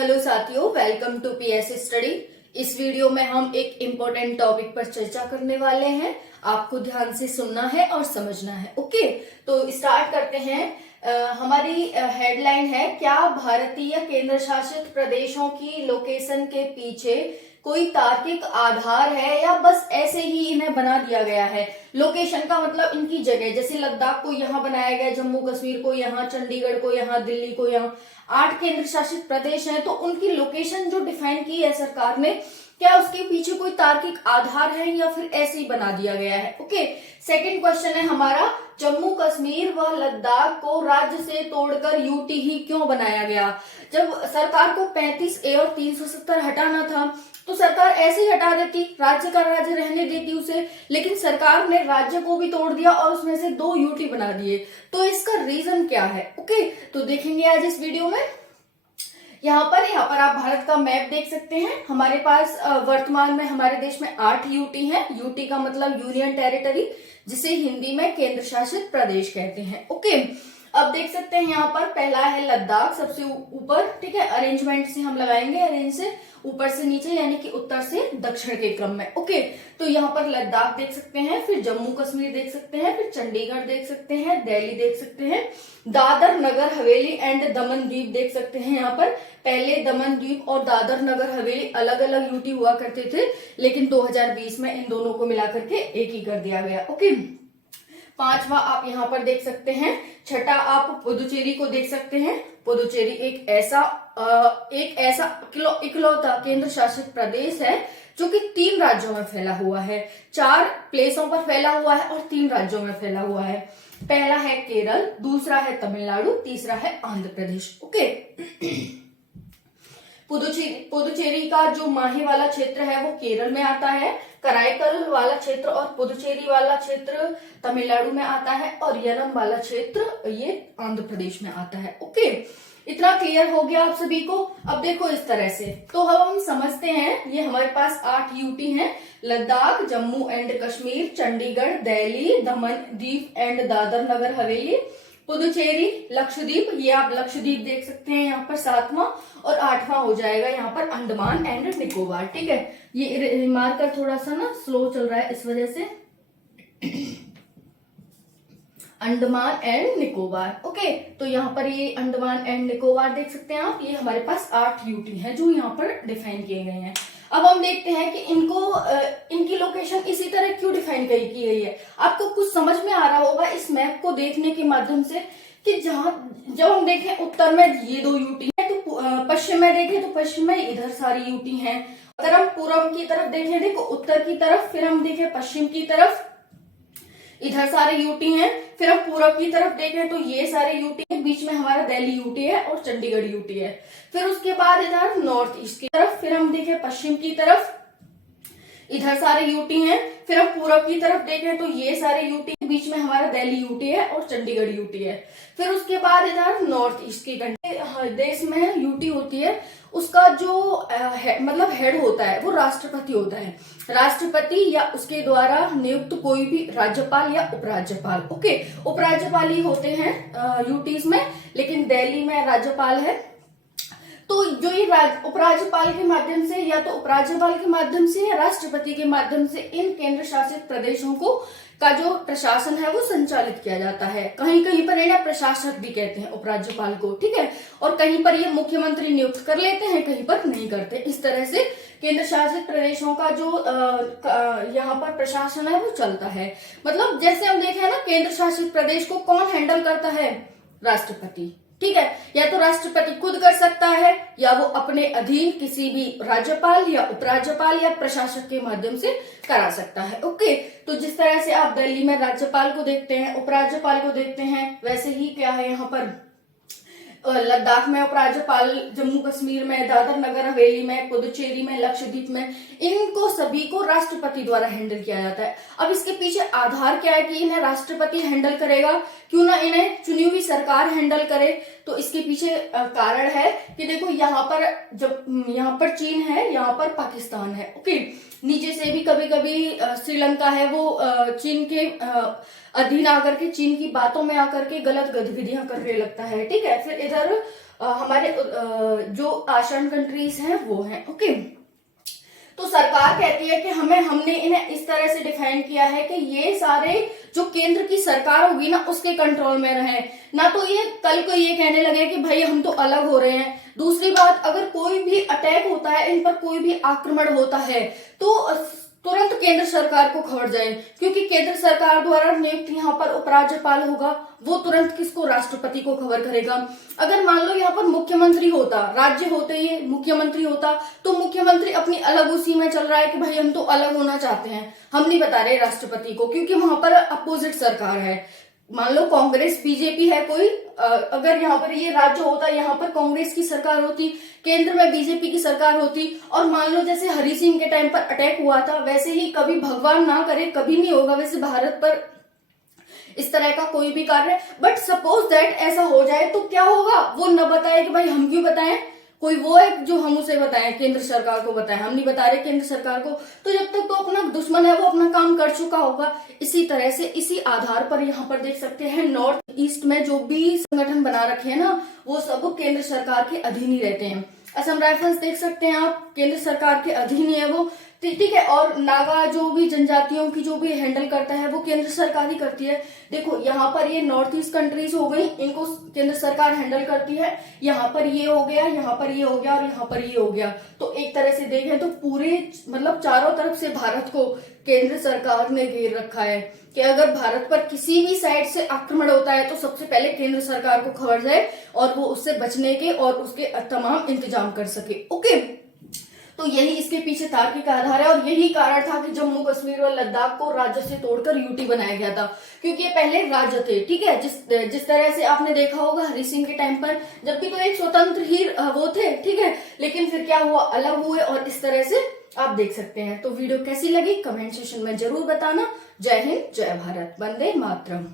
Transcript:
Hello साथियों, welcome to PS study. इस video में हम एक इम्पोर्टेंट टॉपिक पर चर्चा करने वाले हैं। आपको ध्यान से सुनना है और समझना है। ओके, तो स्टार्ट करते हैं। हमारी हेडलाइन है, क्या भारतीय केंद्र शासित प्रदेशों की लोकेशन के पीछे कोई तार्किक आधार है या बस ऐसे ही इन्हें बना दिया गया है। लोकेशन का मतलब इनकी जगह, जैसे लद्दाख को यहाँ बनाया गया, जम्मू कश्मीर को यहाँ, चंडीगढ़ को यहाँ, दिल्ली को यहाँ। 8 केंद्र शासित प्रदेश हैं, तो उनकी लोकेशन जो डिफाइन की है सरकार ने, क्या उसके पीछे कोई तार्किक आधार है या फिर ऐसे ही बना दिया गया है। ओके, सेकंड क्वेश्चन है हमारा, जम्मू कश्मीर व लद्दाख को राज्य से तोड़कर यूटी ही क्यों बनाया गया। जब सरकार को 35A और 370 हटाना था तो सरकार ऐसे ही हटा देती, राज्य का राज्य रहने देती उसे, लेकिन सरकार ने राज्य को भी तोड़ दिया और उसमें से 2 यूटी बना दिए। तो इसका रीजन क्या है। ओके, तो देखेंगे आज इस वीडियो में। यहाँ पर आप भारत का मैप देख सकते हैं। हमारे पास वर्तमान में हमारे देश में 8 यूटी हैं। यूटी का मतलब यूनियन टेरिटरी, जिसे हिंदी में केंद्र शासित प्रदेश कहते हैं। ओके, अब देख सकते हैं यहाँ पर पहला है लद्दाख, सबसे ऊपर। ठीक है, अरेंजमेंट से हम लगाएंगे, अरेंज से ऊपर से नीचे, यानी कि उत्तर से दक्षिण के क्रम में। ओके, तो यहाँ पर लद्दाख देख सकते हैं, फिर जम्मू कश्मीर देख सकते हैं, फिर चंडीगढ़ देख सकते हैं, दिल्ली देख सकते हैं, दादर नगर हवेली एंड दमन द्वीप देख सकते हैं। यहाँ पर पहले दमन द्वीप और दादर नगर हवेली अलग अलग यूटी हुआ करते थे, लेकिन 2020 में इन दोनों को मिलाकर के एक ही कर दिया गया। ओके, 5वां आप यहाँ पर देख सकते हैं। छठा आप पुदुचेरी को देख सकते हैं। पुदुचेरी एक ऐसा इकलौता केंद्र शासित प्रदेश है जो कि 3 राज्यों में फैला हुआ है। 4 प्लेसों पर फैला हुआ है और 3 राज्यों में फैला हुआ है। पहला है केरल, दूसरा है तमिलनाडु, तीसरा है आंध्र प्रदेश। ओके, पुदुचेरी का जो माहे वाला क्षेत्र है वो केरल में आता है, कराईकल वाला क्षेत्र और पुदुचेरी वाला क्षेत्र तमिलनाडु में आता है, और यनम वाला क्षेत्र ये आंध्र प्रदेश में आता है। ओके, इतना क्लियर हो गया आप सभी को। अब देखो इस तरह से, तो हम समझते हैं, ये हमारे पास 8 यूटी हैं, लद्दाख, जम्मू एंड कश्मीर, चंडीगढ़, दिल्ली, दमन दीव एंड दादर नगर हवेली, पुदुचेरी, लक्षद्वीप। ये आप लक्षद्वीप देख सकते हैं यहाँ पर 7वां, और 8वां हो जाएगा यहाँ पर अंडमान एंड निकोबार। ठीक है, ये मार्कर थोड़ा सा ना स्लो चल रहा है, इस वजह से अंडमान एंड निकोबार। ओके, तो यहाँ पर ये अंडमान एंड निकोबार देख सकते हैं आप। ये हमारे पास 8 यूटी है जो यहाँ पर डिफाइन किए गए हैं। अब हम देखते हैं कि इनकी लोकेशन इसी तरह क्यों डिफाइन की गई है। आपको कुछ समझ में आ रहा होगा इस मैप को देखने के माध्यम से, कि जब हम देखें उत्तर में ये 2 यूटी है, तो पश्चिम में देखें तो पश्चिम में इधर सारी यूटी है। अगर हम पूर्व की तरफ देखें, देखो उत्तर की तरफ, फिर हम देखें पश्चिम की तरफ, इधर सारे यूटी हैं। फिर हम पूर्व की तरफ देखें तो ये सारे यूटी है, बीच में हमारा दिल्ली यूटी है और चंडीगढ़ यूटी है। फिर उसके बाद इधर नॉर्थ ईस्ट की तरफ, फिर हम देखें पश्चिम की तरफ, इधर सारे यूटी हैं। फिर हम पूर्व की तरफ देखें तो ये सारे यूटी, बीच में हमारा दिल्ली यूटी है और चंडीगढ़ यूटी है। फिर उसके बाद इधर नॉर्थ ईस्ट की देश में यूटी होती है, उसका जो मतलब हेड होता है वो राष्ट्रपति होता है। राष्ट्रपति या उसके द्वारा नियुक्त कोई भी राज्यपाल या उपराज्यपाल। ओके, उपराज्यपाल ही होते हैं यूटीज में, लेकिन दिल्ली में राज्यपाल है। तो जो ये उपराज्यपाल के माध्यम से, या तो उपराज्यपाल के माध्यम से या राष्ट्रपति के माध्यम से, इन केंद्र शासित प्रदेशों को का जो प्रशासन है वो संचालित किया जाता है। कहीं कहीं पर इन्हें प्रशासक भी कहते हैं उपराज्यपाल को। ठीक है, और कहीं पर ये मुख्यमंत्री नियुक्त कर लेते हैं, कहीं पर नहीं करते। इस तरह से केंद्र शासित प्रदेशों का जो यहाँ पर प्रशासन है वो चलता है। मतलब जैसे हम देखें ना, केंद्र शासित प्रदेश को कौन हैंडल करता है, राष्ट्रपति। ठीक है, या तो राष्ट्रपति खुद कर सकता है, या वो अपने अधीन किसी भी राज्यपाल या उपराज्यपाल या प्रशासक के माध्यम से करा सकता है। ओके, तो जिस तरह से आप दिल्ली में राज्यपाल को देखते हैं, उपराज्यपाल को देखते हैं, वैसे ही क्या है यहाँ पर लद्दाख में उपराज्यपाल, जम्मू कश्मीर में, दादर नगर हवेली में, पुदुचेरी में, लक्षद्वीप में, इनको सभी को राष्ट्रपति द्वारा हैंडल किया जाता है। अब इसके पीछे आधार क्या है कि इन्हें राष्ट्रपति हैंडल करेगा, क्यों ना इन्हें चुनी हुई सरकार हैंडल करे। तो इसके पीछे कारण है कि देखो यहाँ पर, जब यहाँ पर चीन है, यहाँ पर पाकिस्तान है। ओके, नीचे से भी कभी कभी श्रीलंका है, वो चीन के अधीन आकर के, चीन की बातों में आकर के गलत गतिविधियां करने लगता है। ठीक है, फिर इधर हमारे जो आसियान कंट्रीज हैं वो हैं। ओके, तो सरकार कहती है कि हमने इन्हें इस तरह से डिफाइन किया है कि ये सारे जो केंद्र की सरकार होगी ना उसके कंट्रोल में रहे, ना तो ये कल को ये कहने लगे कि भाई हम तो अलग हो रहे हैं। दूसरी बात, अगर कोई भी अटैक होता है, इन पर कोई भी आक्रमण होता है तो तुरंत केंद्र सरकार को खबर जाए, क्योंकि केंद्र सरकार द्वारा नियुक्त यहाँ पर उपराज्यपाल होगा, वो तुरंत किसको, राष्ट्रपति को खबर करेगा। अगर मान लो यहाँ पर मुख्यमंत्री होता, राज्य होते ही मुख्यमंत्री होता, तो मुख्यमंत्री अपनी अलग उसी में चल रहा है कि भाई हम तो अलग होना चाहते हैं, हम नहीं बता रहे राष्ट्रपति को, क्योंकि वहां पर अपोजिट सरकार है। मान लो कांग्रेस बीजेपी है कोई, अगर यहाँ पर ये राज्य होता, यहाँ पर कांग्रेस की सरकार होती, केंद्र में बीजेपी की सरकार होती, और मान लो जैसे हरि सिंह के टाइम पर अटैक हुआ था, वैसे ही कभी भगवान ना करे कभी नहीं होगा वैसे भारत पर इस तरह का कोई भी कार्य, बट सपोज दैट ऐसा हो जाए तो क्या होगा, वो न बताए कि भाई हम क्यों बताएं, कोई वो है जो हम उसे बताएं, केंद्र सरकार को बताएं, हम नहीं बता रहे केंद्र सरकार को, तो जब तक तो अपना दुश्मन है वो अपना काम कर चुका होगा। इसी तरह से इसी आधार पर यहाँ पर देख सकते हैं नॉर्थ ईस्ट में जो भी संगठन बना रखे हैं ना, वो सब केंद्र सरकार के अधीन ही रहते हैं। असम राइफल्स देख सकते हैं आप, केंद्र सरकार के अधीन ही है वो, ठीक है। और नागा जो भी जनजातियों की जो भी हैंडल करता है वो केंद्र सरकार ही करती है। देखो यहाँ पर ये नॉर्थ ईस्ट कंट्रीज हो गई, इनको केंद्र सरकार हैंडल करती है, यहाँ पर ये हो गया, यहाँ पर ये हो गया और यहाँ पर ये हो गया। तो एक तरह से देखें तो पूरे मतलब चारों तरफ से भारत को केंद्र सरकार ने घेर रखा है कि अगर भारत पर किसी भी साइड से आक्रमण होता है तो सबसे पहले केंद्र सरकार को खबर जाए और वो उससे बचने के और उसके तमाम इंतजाम कर सके। ओके, तो यही इसके पीछे तार्किक आधार है और यही कारण था कि जम्मू कश्मीर और लद्दाख को राज्य से तोड़कर यूटी बनाया गया था, क्योंकि ये पहले राज्य थे। ठीक है, जिस तरह से आपने देखा होगा हरि सिंह के टाइम पर, जबकि तो एक स्वतंत्र ही वो थे, ठीक है, लेकिन फिर क्या हुआ, अलग हुए, और इस तरह से आप देख सकते हैं। तो वीडियो कैसी लगी कमेंट सेक्शन में जरूर बताना। जय हिंद, जय भारत, वंदे मातरम।